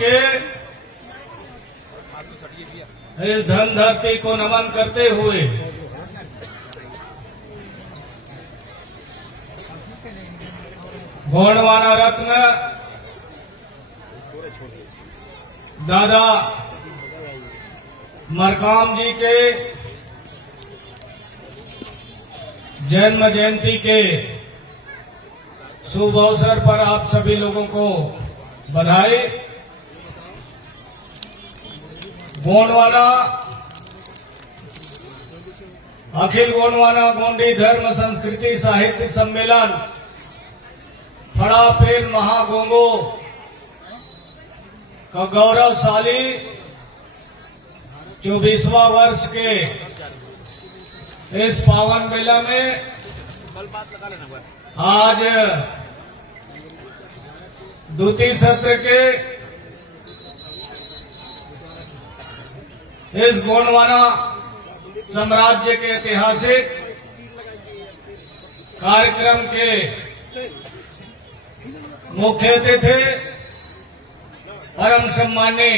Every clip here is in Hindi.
के इस धन धरती को नमन करते हुए गोंडवाना रत्न दादा मरकाम जी के जन्म जयंती के शुभ अवसर पर आप सभी लोगों को बधाई। गोंडवाना अखिल गोंडवाना गोंडी धर्म संस्कृति साहित्य सम्मेलन फड़ापेल महागोंगो का गौरवशाली 24वां वर्ष के इस पावन मेला में आज द्वितीय सत्र के इस गोंडवाना साम्राज्य के ऐतिहासिक कार्यक्रम के मुख्य अतिथि परम सम्मानी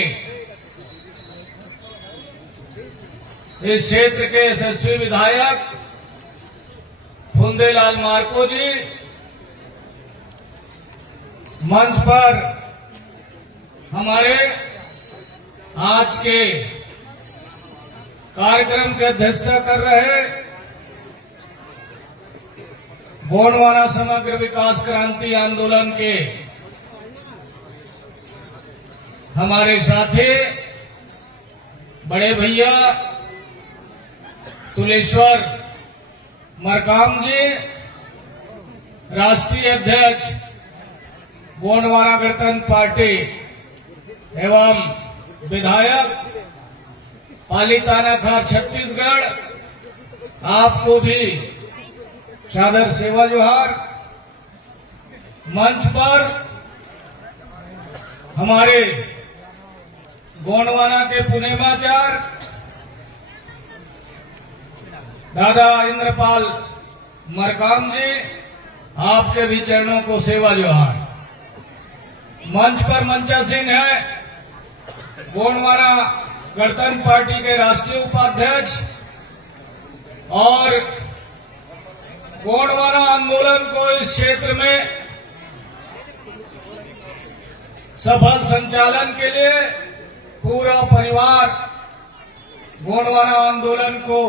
इस क्षेत्र के यशस्वी विधायक फुंदेलाल मार्को जी मंच पर हमारे आज के कार्यक्रम की अध्यक्षता कर रहे गोंडवाना समग्र विकास क्रांति आंदोलन के हमारे साथी बड़े भैया तुलेश्वर मरकाम जी, राष्ट्रीय अध्यक्ष गोंडवाना गणतंत्र पार्टी एवं विधायक पालीताना खार छत्तीसगढ़, आपको भी सादर सेवा जोहार। मंच पर हमारे गोंडवाना के पुनेमाचार दादा इंद्रपाल मरकाम जी, आपके भी चरणों को सेवा जोहार। मंच पर मंचासीन है गोंडवाना गणतंत्र पार्टी के राष्ट्रीय उपाध्यक्ष और गोंडवाना आंदोलन को इस क्षेत्र में सफल संचालन के लिए पूरा परिवार गोंडवाना आंदोलन को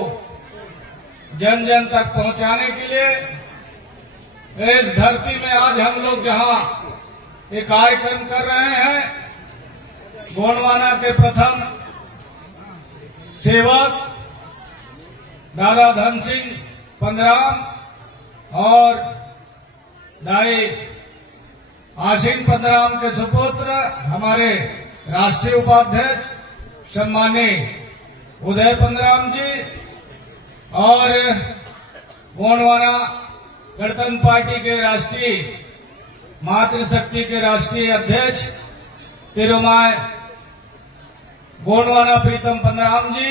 जन जन तक पहुंचाने के लिए इस धरती में आज हम लोग जहां एक कार्यक्रम कर रहे हैं, गोंडवाना के प्रथम सेवक दादा धन सिंह पंदराम और दाई आशीन पंदराम के सुपुत्र हमारे राष्ट्रीय उपाध्यक्ष सम्मानीय उदय पंदराम जी और गोंडवाना गणतंत्र पार्टी के राष्ट्रीय मातृशक्ति के राष्ट्रीय अध्यक्ष तिरुमाय गोंडवाना प्रीतम पंदराम जी,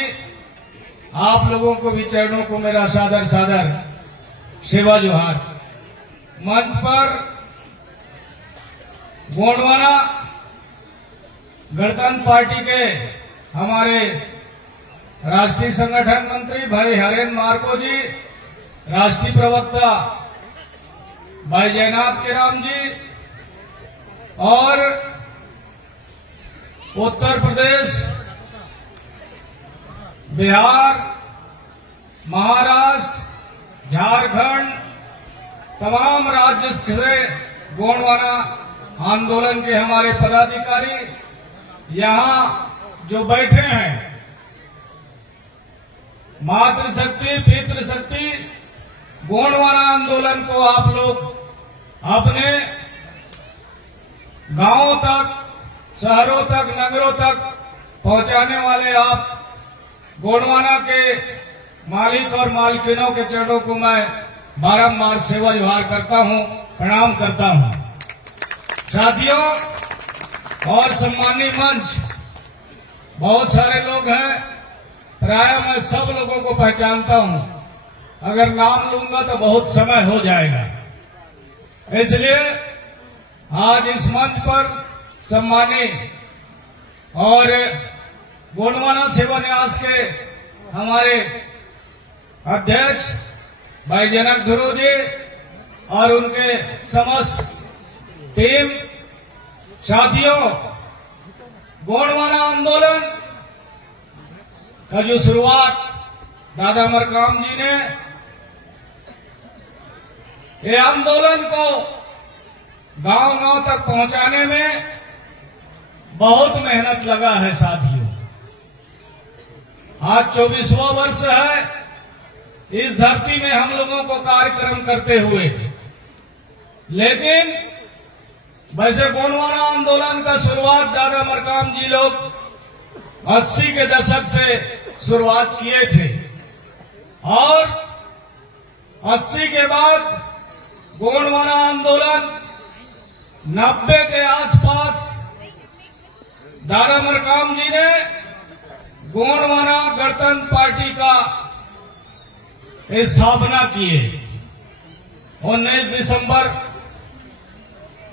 आप लोगों को भी चरणों को मेरा सादर सादर सेवा जोहार। मंच पर गोंडवाना गणतंत्र पार्टी के हमारे राष्ट्रीय संगठन मंत्री भाई हरेन मार्को जी, राष्ट्रीय प्रवक्ता भाई जयनाथ केराम जी और उत्तर प्रदेश, बिहार, महाराष्ट्र, झारखंड, तमाम राज्य से गोंडवाना आंदोलन के हमारे पदाधिकारी यहां जो बैठे हैं, मातृशक्ति पितृशक्ति गोंडवाना आंदोलन को आप लोग अपने गांवों तक, शहरों तक, नगरों तक पहुंचाने वाले आप गोंडवाना के मालिक और मालकिनों के चरणों को मैं बारंबार सेवा जोहार करता हूं, प्रणाम करता हूं। साथियों और सम्मानीय मंच, बहुत सारे लोग हैं, प्राय मैं सब लोगों को पहचानता हूं, अगर नाम लूंगा तो बहुत समय हो जाएगा, इसलिए आज इस मंच पर सम्मानीय और गोंडवाना सेवा न्यास के हमारे अध्यक्ष भाई जनक ध्रुव जी और उनके समस्त टीम साथियों, गोंडवाना आंदोलन का जो शुरुआत दादा मरकाम जी ने, ये आंदोलन को गांव-गांव तक पहुंचाने में बहुत मेहनत लगा है साथियों। आज 24वां वर्ष है इस धरती में हम लोगों को कार्यक्रम करते हुए, लेकिन वैसे गोंडवाना आंदोलन का शुरुआत दादा मरकाम जी लोग 80 के दशक से शुरुआत किए थे और 80 के बाद गोंडवाना आंदोलन 90 के आसपास दादा मरकाम जी ने गोंडवाना गणतंत्र पार्टी का स्थापना किए। 19 दिसंबर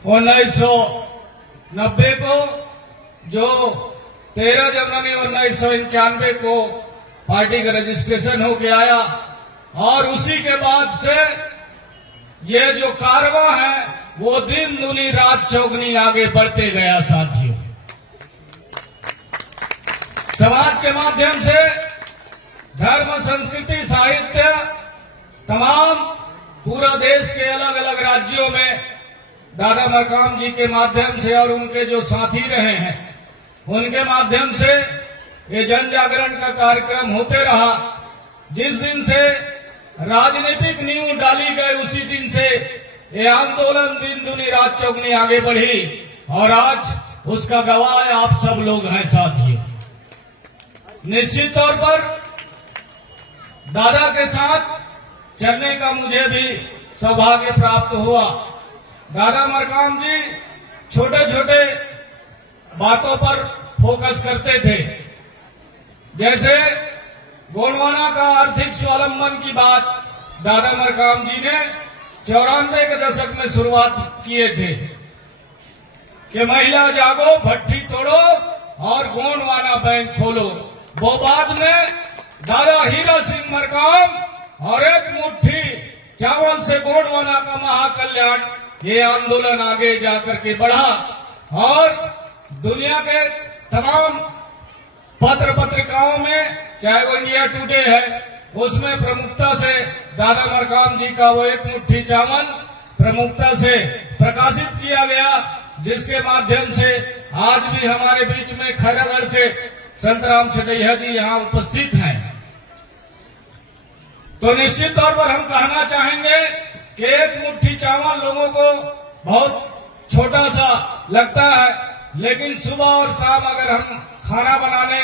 1990 को, जो 13 जनवरी 1991 को पार्टी का रजिस्ट्रेशन होके आया और उसी के बाद से ये जो कारवां है वो दिन दुनी रात चौगनी आगे बढ़ते गया साथियों। समाज के माध्यम से धर्म, संस्कृति, साहित्य तमाम पूरा देश के अलग अलग राज्यों में दादा मरकाम जी के माध्यम से और उनके जो साथी रहे हैं उनके माध्यम से ये जन जागरण का कार्यक्रम होते रहा। जिस दिन से राजनीतिक नींव डाली गई उसी दिन से ये आंदोलन दिन दुनी रात चौगनी आगे बढ़ी और आज उसका गवाह आप सब लोग हैं साथियों। निश्चित तौर पर दादा के साथ चलने का मुझे भी सौभाग्य प्राप्त हुआ। दादा मरकाम जी छोटे छोटे बातों पर फोकस करते थे, जैसे गोंडवाना का आर्थिक स्वावलंबन की बात दादा मरकाम जी ने 94 के दशक में शुरुआत किए थे कि महिला जागो, भट्टी तोड़ो और गोंडवाना बैंक खोलो। वो बाद में दादा हीरा सिंह मरकाम और एक मुट्ठी चावल से गोंडवाना का महाकल्याण, ये आंदोलन आगे जाकर के बढ़ा और दुनिया के तमाम पत्र पत्रिकाओं में, चाहे वो इंडिया टुडे है, उसमें प्रमुखता से दादा मरकाम जी का वो एक मुट्ठी चावल प्रमुखता से प्रकाशित किया गया, जिसके माध्यम से आज भी हमारे बीच में खैरागढ़ से संतराम छटैया जी यहाँ उपस्थित हैं। तो निश्चित तौर पर हम कहना चाहेंगे कि एक मुट्ठी चावल लोगों को बहुत छोटा सा लगता है, लेकिन सुबह और शाम अगर हम खाना बनाने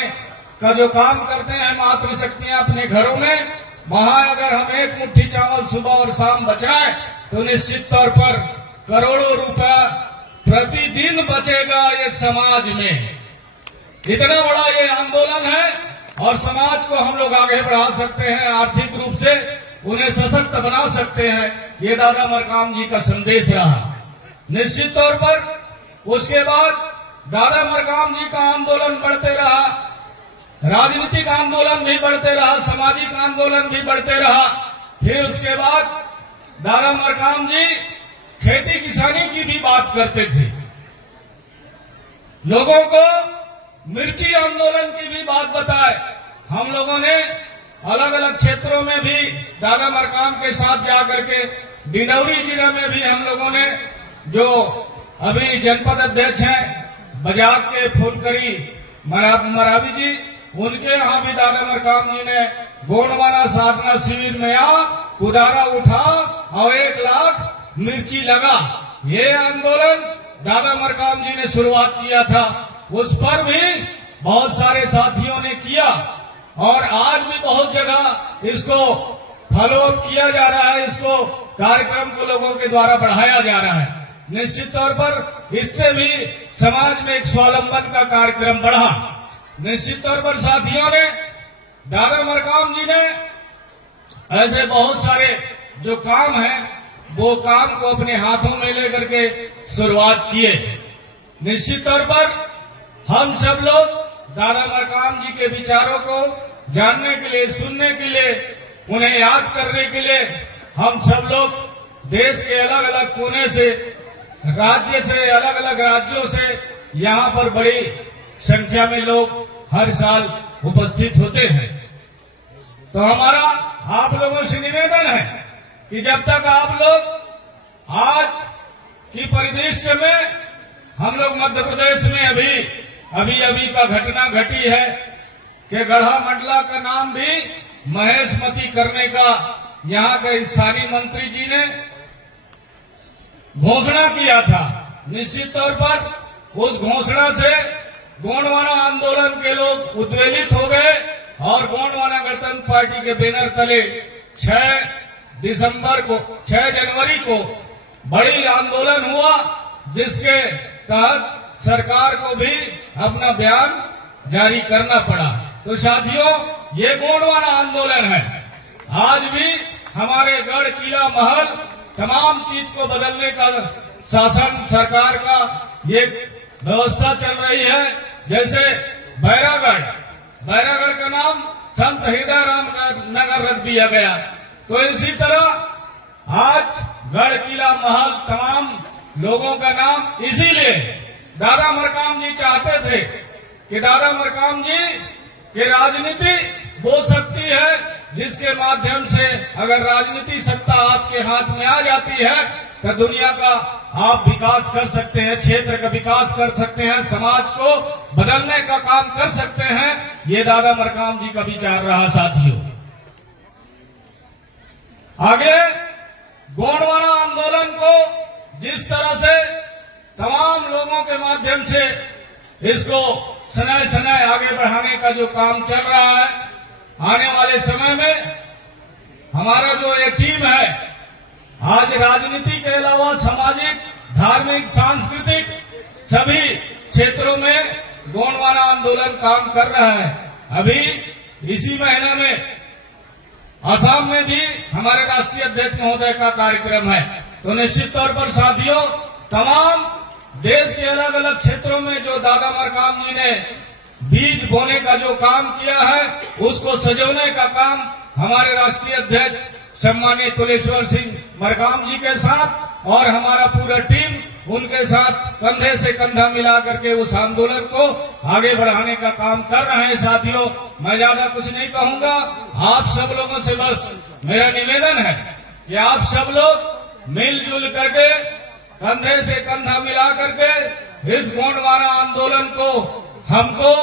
का जो काम करते हैं मातृशक्तियां अपने घरों में, वहां अगर हम एक मुट्ठी चावल सुबह और शाम बचाएं तो निश्चित तौर पर करोड़ों रुपया प्रतिदिन बचेगा ये समाज में। इतना बड़ा ये आंदोलन है और समाज को हम लोग आगे बढ़ा सकते हैं, आर्थिक रूप से उन्हें सशक्त बना सकते हैं। ये दादा मरकाम जी का संदेश रहा। निश्चित तौर पर उसके बाद दादा मरकाम जी का आंदोलन बढ़ते रहा, राजनीतिक आंदोलन भी बढ़ते रहा, सामाजिक आंदोलन भी बढ़ते रहा। फिर उसके बाद दादा मरकाम जी खेती किसानी की भी बात करते थे, लोगों को मिर्ची आंदोलन की भी बात बताए। हम लोगों ने अलग अलग क्षेत्रों में भी दादा मरकाम के साथ जाकर के डिंडौरी जिले में भी हम लोगों ने, जो अभी जनपद अध्यक्ष हैं बजाग के फुलकरी मरावी जी, उनके यहाँ भी दादा मरकाम जी ने गोंडवाना साधना शिविर में कुदारा उठा और 1 लाख मिर्ची लगा। ये आंदोलन दादा मरकाम जी ने शुरुआत किया था, उस पर भी बहुत सारे साथियों ने किया और आज भी बहुत जगह इसको फॉलो किया जा रहा है, इसको कार्यक्रम को लोगों के द्वारा बढ़ाया जा रहा है। निश्चित तौर पर इससे भी समाज में एक स्वावलंबन का कार्यक्रम बढ़ा। निश्चित तौर पर साथियों ने, दादा मरकाम जी ने ऐसे बहुत सारे जो काम हैं वो काम को अपने हाथों में लेकर के शुरुआत किए। निश्चित तौर पर हम सब लोग दादा मरकाम जी के विचारों को जानने के लिए, सुनने के लिए, उन्हें याद करने के लिए हम सब लोग देश के अलग अलग कोने से, राज्य से, अलग अलग राज्यों से यहाँ पर बड़ी संख्या में लोग हर साल उपस्थित होते हैं। तो हमारा आप लोगों से निवेदन है कि जब तक आप लोग आज की परिदृश्य में, हम लोग मध्य प्रदेश में अभी का घटना घटी है कि गढ़ा मंडला का नाम भी महेशमती करने का यहाँ के स्थानीय मंत्री जी ने घोषणा किया था। निश्चित तौर पर उस घोषणा से गोंडवाना आंदोलन के लोग उद्वेलित हो गए और गोंडवाना गणतंत्र पार्टी के बैनर तले 6 जनवरी को बड़ी आंदोलन हुआ, जिसके तहत सरकार को भी अपना बयान जारी करना पड़ा। तो साथियों, ये गोंडवाना आंदोलन है। आज भी हमारे गढ़ किला महल तमाम चीज को बदलने का शासन सरकार का ये व्यवस्था चल रही है। जैसे बैरागढ़ का नाम संत हृदय राम नगर रख दिया गया। तो इसी तरह आज गढ़ किला महल तमाम लोगों का नाम, इसीलिए दादा मरकाम जी चाहते थे कि दादा मरकाम जी की राजनीति वो शक्ति है जिसके माध्यम से अगर राजनीति सत्ता आपके हाथ में आ जाती है तो दुनिया का आप विकास कर सकते हैं, क्षेत्र का विकास कर सकते हैं, समाज को बदलने का काम कर सकते हैं। ये दादा मरकाम जी का विचार रहा साथियों। आगे गोंडवाना आंदोलन को जिस तरह से तमाम लोगों के माध्यम से इसको सनय आगे बढ़ाने का जो काम चल रहा है, आने वाले समय में हमारा जो ये टीम है आज राजनीति के अलावा सामाजिक, धार्मिक, सांस्कृतिक सभी क्षेत्रों में गोंडवाना आंदोलन काम कर रहा है। अभी इसी महीने में असम में भी हमारे राष्ट्रीय अध्यक्ष महोदय का कार्यक्रम है। तो निश्चित तौर पर साथियों, तमाम देश के अलग अलग क्षेत्रों में जो दादा मरकाम जी ने बीज बोने का जो काम किया है, उसको सजोने का काम हमारे राष्ट्रीय अध्यक्ष सम्मानित तुलेश्वर सिंह मरकाम जी के साथ और हमारा पूरा टीम उनके साथ कंधे से कंधा मिला करके उस आंदोलन को आगे बढ़ाने का काम कर रहे हैं। साथियों, मैं ज्यादा कुछ नहीं कहूंगा। आप सब लोगों से बस मेरा निवेदन है कि आप सब लोग मिलजुल करके, कंधे से कंधा मिला करके इस गोंडवाना आंदोलन को हमको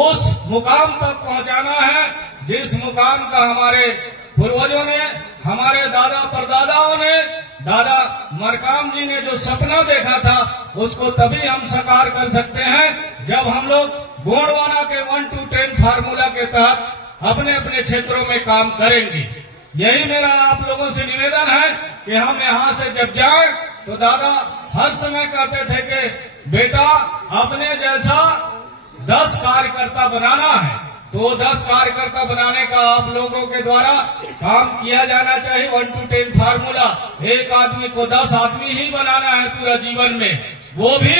उस मुकाम तक पहुंचाना है जिस मुकाम का हमारे पूर्वजों ने, हमारे दादा परदादाओं ने, दादा मरकाम जी ने जो सपना देखा था, उसको तभी हम साकार कर सकते हैं जब हम लोग गोंडवाना के 1 to 10 फार्मूला के तहत अपने अपने क्षेत्रों में काम करेंगे। यही मेरा आप लोगों से निवेदन है कि हम यहाँ से जब जाए तो दादा हर समय कहते थे कि बेटा अपने जैसा 10 कार्यकर्ता बनाना है। तो 10 कार्यकर्ता बनाने का आप लोगों के द्वारा काम किया जाना चाहिए। 1 to 10 फार्मूला, एक आदमी को 10 आदमी ही बनाना है पूरा जीवन में, वो भी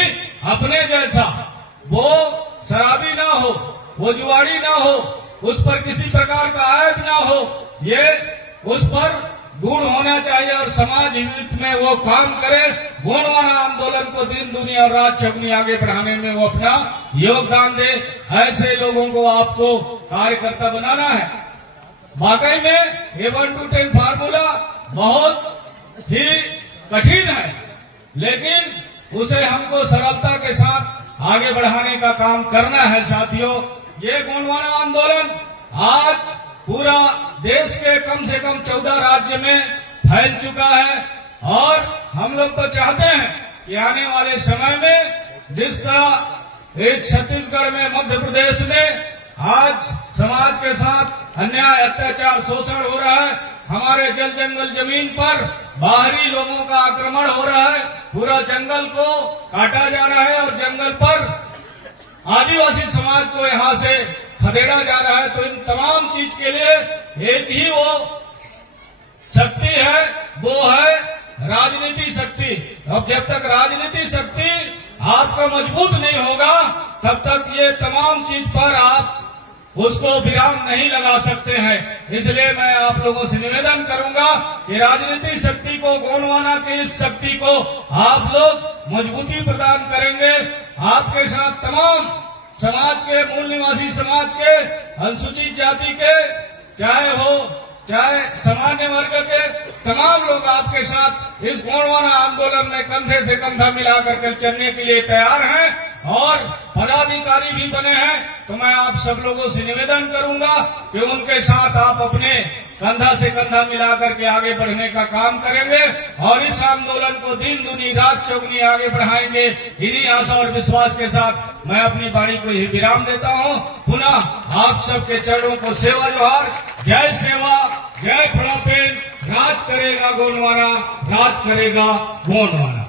अपने जैसा, वो शराबी ना हो, वो जुआड़ी ना हो, उस पर किसी प्रकार का आयब ना हो, ये उस पर गुण होना चाहिए और समाज हित में वो काम करे। गोंडवाना आंदोलन को दिन दुनिया और रात चौगनी आगे बढ़ाने में वो अपना योगदान दे। ऐसे लोगों को आपको कार्यकर्ता बनाना है। वाकई में ये 1 to 10 फार्मूला बहुत ही कठिन है, लेकिन उसे हमको सरलता के साथ आगे बढ़ाने का काम करना है। साथियों, ये गोंडवाना आंदोलन आज पूरा देश के कम से कम 14 राज्य में फैल चुका है और हम लोग तो चाहते हैं कि आने वाले समय में जिस तरह एक छत्तीसगढ़ में, मध्य प्रदेश में आज समाज के साथ अन्याय, अत्याचार, शोषण हो रहा है, हमारे जल जंगल जमीन पर बाहरी लोगों का आक्रमण हो रहा है, पूरा जंगल को काटा जा रहा है और जंगल पर आदिवासी समाज को यहाँ से खदेड़ा जा रहा है। तो इन तमाम चीज के लिए एक ही वो शक्ति है, वो है राजनीति शक्ति। अब जब तक राजनीति शक्ति आपका मजबूत नहीं होगा तब तक ये तमाम चीज पर आप उसको विराम नहीं लगा सकते हैं। इसलिए मैं आप लोगों से निवेदन करूंगा कि राजनीतिक शक्ति को, गोंडवाना की इस शक्ति को आप लोग मजबूती प्रदान करेंगे। आपके साथ तमाम समाज के, मूल निवासी समाज के, अनुसूचित जाति के, चाहे सामान्य वर्ग के तमाम लोग आपके साथ इस गोंडवाना आंदोलन में कंधे से कंधा मिलाकर के चलने के लिए तैयार हैं और पदाधिकारी भी बने हैं। तो मैं आप सब लोगों से निवेदन करूंगा कि उनके साथ आप अपने कंधा से कंधा मिलाकर के आगे बढ़ने का काम करेंगे और इस आंदोलन को दिन दुनी रात चौगुनी आगे बढ़ाएंगे। इन्हीं आशा और विश्वास के साथ मैं अपनी वाणी को ही विराम देता हूं। पुनः आप सबके चरणों को सेवा जोहार। जय सेवा, जय फड़ापेन। राज करेगा गोंडवाना, राज करेगा गोंडवाना।